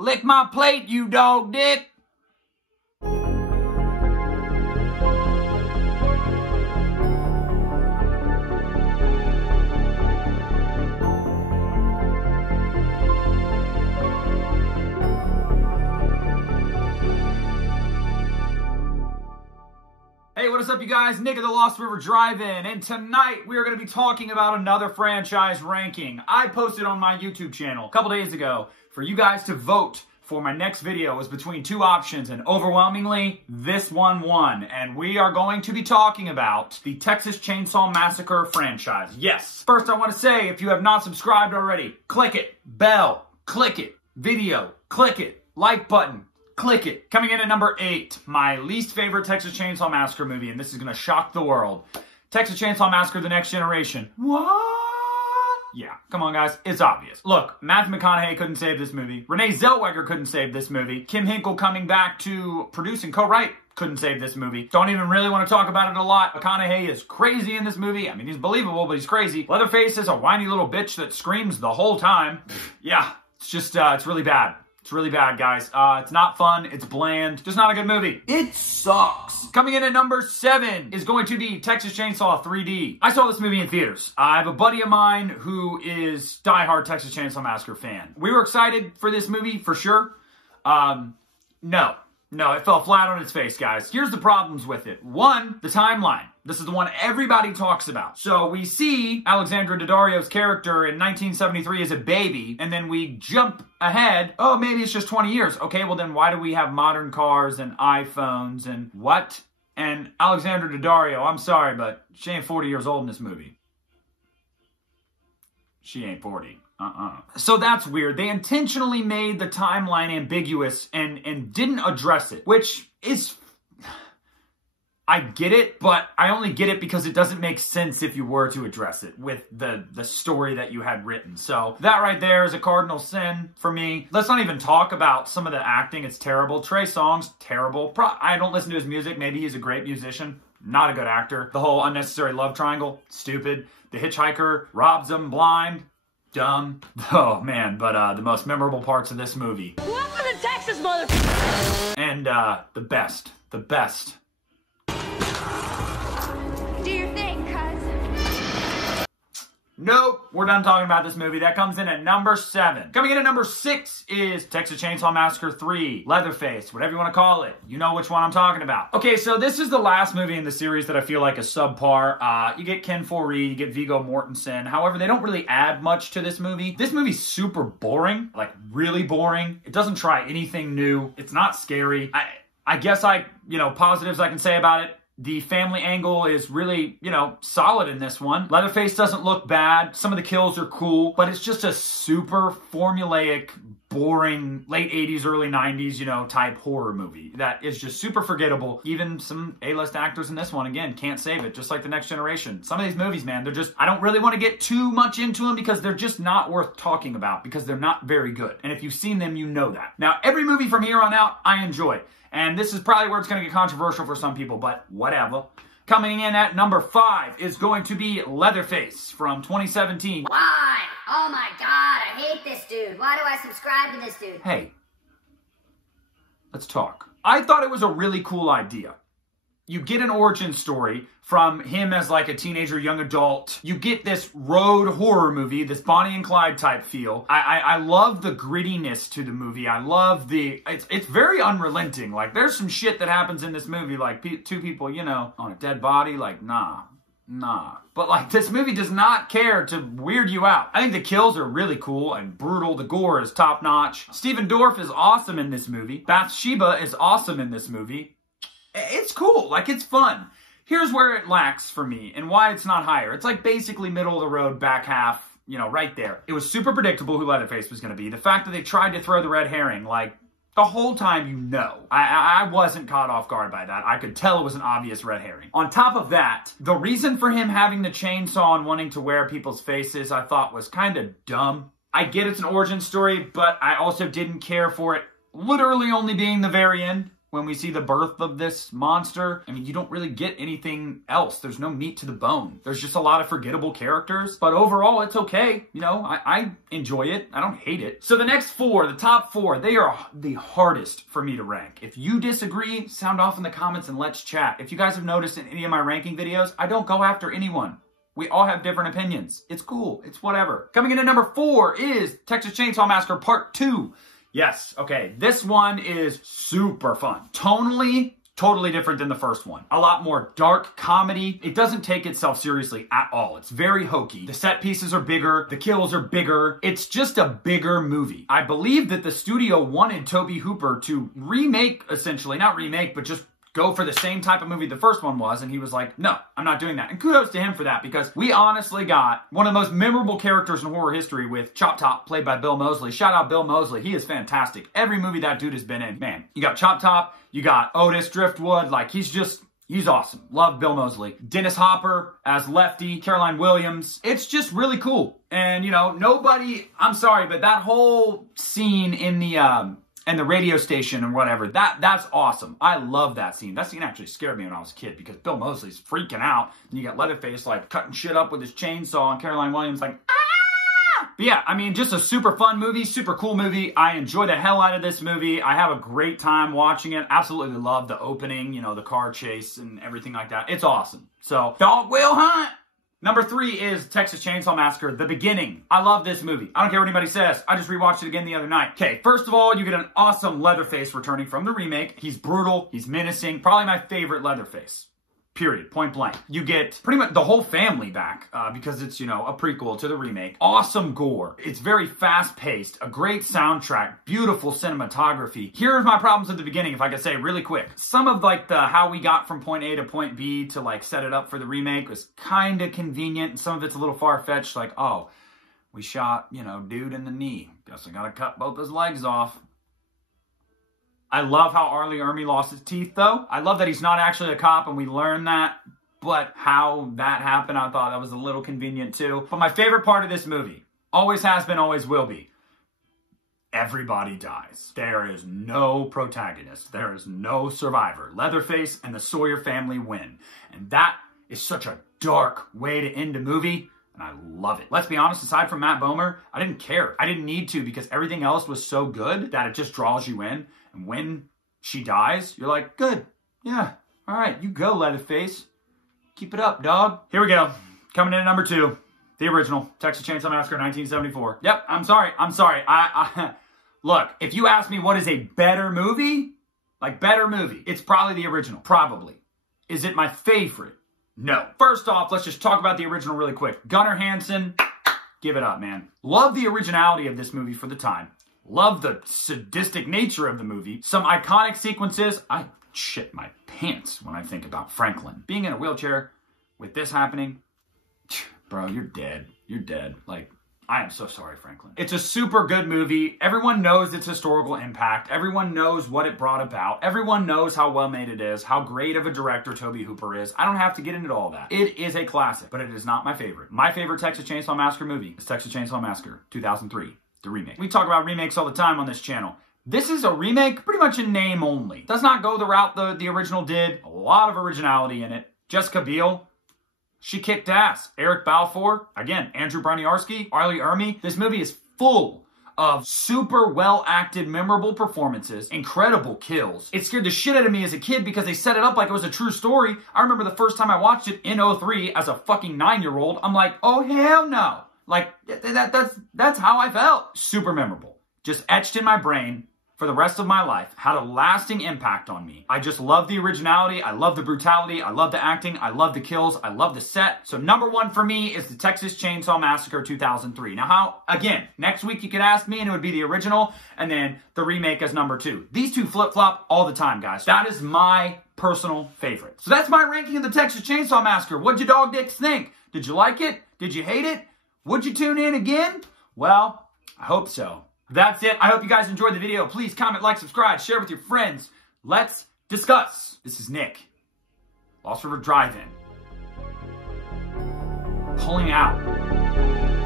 Lick my plate, you dog dick. Hey, what is up, you guys? Nick of the Lost River Drive-In, and tonight we are going to be talking about another franchise ranking. I posted on my YouTube channel a couple days ago for you guys to vote for my next video. It was between two options, and overwhelmingly, this one won. And we are going to be talking about the Texas Chainsaw Massacre franchise. Yes. First, I want to say, if you have not subscribed already, click it. Bell, click it. Video, click it. Like button. Click it. Coming in at number 8, my least favorite Texas Chainsaw Massacre movie, and this is going to shock the world. Texas Chainsaw Massacre: The Next Generation. What? Yeah, come on, guys. It's obvious. Look, Matthew McConaughey couldn't save this movie. Renee Zellweger couldn't save this movie. Kim Hinkle coming back to produce and co-write couldn't save this movie. Don't even really want to talk about it a lot. McConaughey is crazy in this movie. I mean, he's believable, but he's crazy. Leatherface is a whiny little bitch that screams the whole time. Yeah, it's just, it's really bad. It's really bad, guys. It's not fun. It's bland. Just not a good movie. It sucks. Coming in at number 7 is going to be Texas Chainsaw 3D. I saw this movie in theaters. I have a buddy of mine who is diehard Texas Chainsaw Massacre fan. We were excited for this movie, for sure. No, it fell flat on its face, guys. Here's the problems with it. One, the timeline. This is the one everybody talks about. So we see Alexandra Daddario's character in 1973 as a baby, and then we jump ahead. Oh, maybe it's just 20 years. Okay, well then why do we have modern cars and iPhones and what? And Alexandra Daddario, I'm sorry, but she ain't 40 years old in this movie. She ain't 40. So that's weird. They intentionally made the timeline ambiguous and didn't address it, which is... I get it, but I only get it because it doesn't make sense if you were to address it with the story that you had written. So that right there is a cardinal sin for me. Let's not even talk about some of the acting. It's terrible. Trey Songz, terrible. I don't listen to his music. Maybe he's a great musician. Not a good actor. The whole unnecessary love triangle, stupid. The hitchhiker robs him blind. Dumb. Oh, man, but the most memorable parts of this movie. Welcome to Texas, mother... And the best. Do your thing, cuz. Nope, we're done talking about this movie. That comes in at number 7. Coming in at number 6 is Texas Chainsaw Massacre 3, Leatherface, whatever you want to call it. You know which one I'm talking about. Okay, so this is the last movie in the series that I feel like is subpar. You get Ken Foree, you get Viggo Mortensen. However, they don't really add much to this movie. This movie's super boring, like really boring. It doesn't try anything new. It's not scary. I guess positives I can say about it. The family angle is really, solid in this one. Leatherface doesn't look bad. Some of the kills are cool, but it's just a super formulaic, boring, late 80s, early 90s, type horror movie that is just super forgettable. Even some A-list actors in this one, again, can't save it, just like The Next Generation. Some of these movies, man, they're just, I don't really want to get too much into them because they're just not worth talking about because they're not very good. And if you've seen them, you know that. Now, every movie from here on out, I enjoy. And this is probably where it's going to get controversial for some people, but whatever. Coming in at number 5 is going to be Leatherface from 2017. Why? Oh my god, I hate this dude. Why do I subscribe to this dude? Hey, let's talk. I thought it was a really cool idea. You get an origin story from him as like a teenager, young adult. You get this road horror movie, this Bonnie and Clyde type feel. I love the grittiness to the movie. I love it's very unrelenting. Like there's some shit that happens in this movie, like two people, on a dead body. Like, nah. But like this movie does not care to weird you out. I think the kills are really cool and brutal. The gore is top notch. Stephen Dorff is awesome in this movie. Bathsheba is awesome in this movie. It's cool, like it's fun. Here's where it lacks for me and why it's not higher. It's like basically middle of the road, back half, right there. It was super predictable who Leatherface was going to be. The fact that they tried to throw the red herring, like the whole time, I wasn't caught off guard by that. I could tell it was an obvious red herring. On top of that, the reason for him having the chainsaw and wanting to wear people's faces, I thought was kind of dumb. I get it's an origin story, but I also didn't care for it literally only being the very end. when we see the birth of this monster. I mean, you don't really get anything else. There's no meat to the bone. There's just a lot of forgettable characters, but overall, it's okay. You know, I enjoy it. I don't hate it. So the next four, the top four, they are the hardest for me to rank. If you disagree, sound off in the comments and let's chat. If you guys have noticed in any of my ranking videos, I don't go after anyone. We all have different opinions. It's cool. It's whatever. Coming in at number 4 is Texas Chainsaw Massacre Part 2. Yes, okay, this one is super fun. Tonally, totally different than the first one. A lot more dark comedy. It doesn't take itself seriously at all. It's very hokey. The set pieces are bigger. The kills are bigger. It's just a bigger movie. I believe that the studio wanted Tobe Hooper to remake, essentially, not remake, but just go for the same type of movie the first one was, and he was like, no, I'm not doing that. And kudos to him for that, because we honestly got one of the most memorable characters in horror history with Chop Top, played by Bill Moseley. Shout out Bill Moseley. He is fantastic. Every movie that dude has been in, man. You got Chop Top, you got Otis Driftwood, like, he's awesome. Love Bill Moseley. Dennis Hopper as Lefty, Caroline Williams. It's just really cool. And, you know, I'm sorry, but that whole scene in the radio station and whatever, that's awesome. I love that scene. That scene actually scared me when I was a kid, because Bill Moseley's freaking out, and you got Leatherface like cutting shit up with his chainsaw, and Caroline Williams like, ah! But yeah, I mean, just a super fun movie, super cool movie. I enjoy the hell out of this movie. I have a great time watching it. Absolutely love the opening, you know, the car chase and everything like that. It's awesome. So, Dog Will Hunt! Number 3 is Texas Chainsaw Massacre, The Beginning. I love this movie. I don't care what anybody says. I just rewatched it again the other night. Okay, first of all, you get an awesome Leatherface returning from the remake. He's brutal. He's menacing. Probably my favorite Leatherface. Period. Point blank. You get pretty much the whole family back because it's, you know, a prequel to the remake. Awesome gore. It's very fast-paced. A great soundtrack. Beautiful cinematography. Here's my problems at the beginning, if I could say really quick. Some of, like, how we got from point A to point B to, like, set it up for the remake was kind of convenient. And some of it's a little far-fetched. Like, oh, we shot, you know, dude in the knee. Guess I gotta cut both his legs off. I love how Arlie Ermey lost his teeth, though. I love that he's not actually a cop, and we learned that. But how that happened, I thought that was a little convenient, too. But my favorite part of this movie, always has been, always will be, everybody dies. There is no protagonist. There is no survivor. Leatherface and the Sawyer family win. And that is such a dark way to end a movie. And I love it. Let's be honest, aside from Matt Bomer, I didn't care. I didn't need to, because everything else was so good that it just draws you in. And when she dies, you're like, good. Yeah. All right. You go, Leatherface. Keep it up, dog. Here we go. Coming in at number 2. The original. Texas Chainsaw Massacre 1974. Yep. I'm sorry. Look, if you ask me what is a better movie, it's probably the original. Probably. Is it my favorite? No. First off, let's just talk about the original really quick. Gunnar Hansen, give it up, man. Love the originality of this movie for the time. Love the sadistic nature of the movie. Some iconic sequences. I shit my pants when I think about Franklin. Being in a wheelchair with this happening. Bro, you're dead. You're dead. Like, I am so sorry, Franklin. It's a super good movie. Everyone knows its historical impact. Everyone knows what it brought about. Everyone knows how well made it is, how great of a director Tobe Hooper is. I don't have to get into all that. It is a classic, but it is not my favorite. My favorite Texas Chainsaw Massacre movie is Texas Chainsaw Massacre 2003. The remake. We talk about remakes all the time on this channel. This is a remake pretty much in name only. Does not go the route the original did. A lot of originality in it. Jessica Biel, she kicked ass. Eric Balfour, again, Andrew Broniarski, Arlie Ermey. This movie is full of super well-acted, memorable performances, incredible kills. It scared the shit out of me as a kid because they set it up like it was a true story. I remember the first time I watched it in 03 as a fucking 9-year-old. I'm like, oh, hell no. Like, that's how I felt. Super memorable. Just etched in my brain for the rest of my life. Had a lasting impact on me. I just love the originality. I love the brutality. I love the acting. I love the kills. I love the set. So number 1 for me is the Texas Chainsaw Massacre 2003. Now again, next week you could ask me and it would be the original, and then the remake as number 2. These two flip-flop all the time, guys. That is my personal favorite. So that's my ranking of the Texas Chainsaw Massacre. What'd you dog dicks think? Did you like it? Did you hate it? Would you tune in again? Well, I hope so. That's it. I hope you guys enjoyed the video. Please comment, like, subscribe, share with your friends. Let's discuss. This is Nick. Lost River Drive-In. Pulling out.